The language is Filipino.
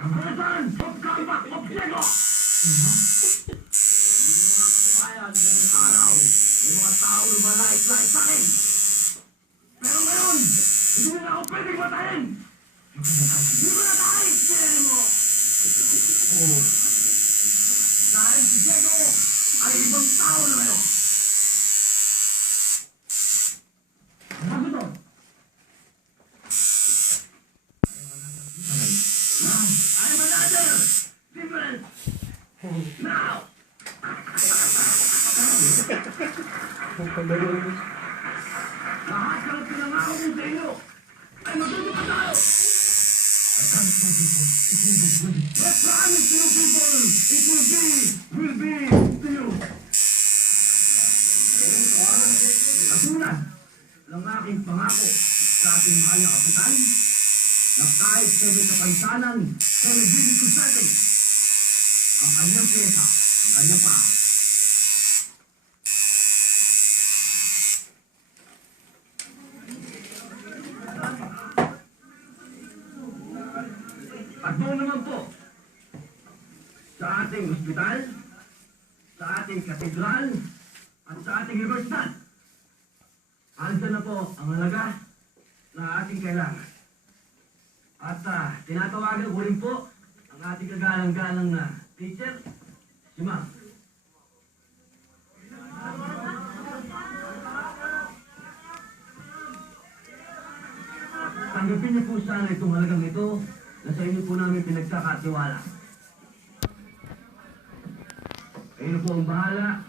Busan! Pagkambak! Pagsigo! Mga kababayan, ngayong araw, yung mga tao lumalait-lait sa akin. Pero ngayon, hindi nila ako pwedeng matayin! Hindi ko na tayo, sinayin mo! Dahil si Diego ay ibang tao na ngayon. Ano to? I'm another different now! Lahat ng pinangako ko sa inyo ay matutupad tayo! I promise you people, it will be to you! Katulad ng aking pangako sa ating mahal na kapitan, na kahit sa may kapansanan sa nabibig ko sa atin, ang kanyang pesa, ang kanyang pa. At doon naman po, sa ating ospital, sa ating katedral, at sa ating universidad, andyan na po ang halaga na ating kailangan. At tinatawagan ko rin po ang ating kagalang-galang na teacher, si Ma'am. Tanggapin niyo po sana itong halagang ito na sa inyo po namin pinagkakatiwala. Kayo na po ang bahala.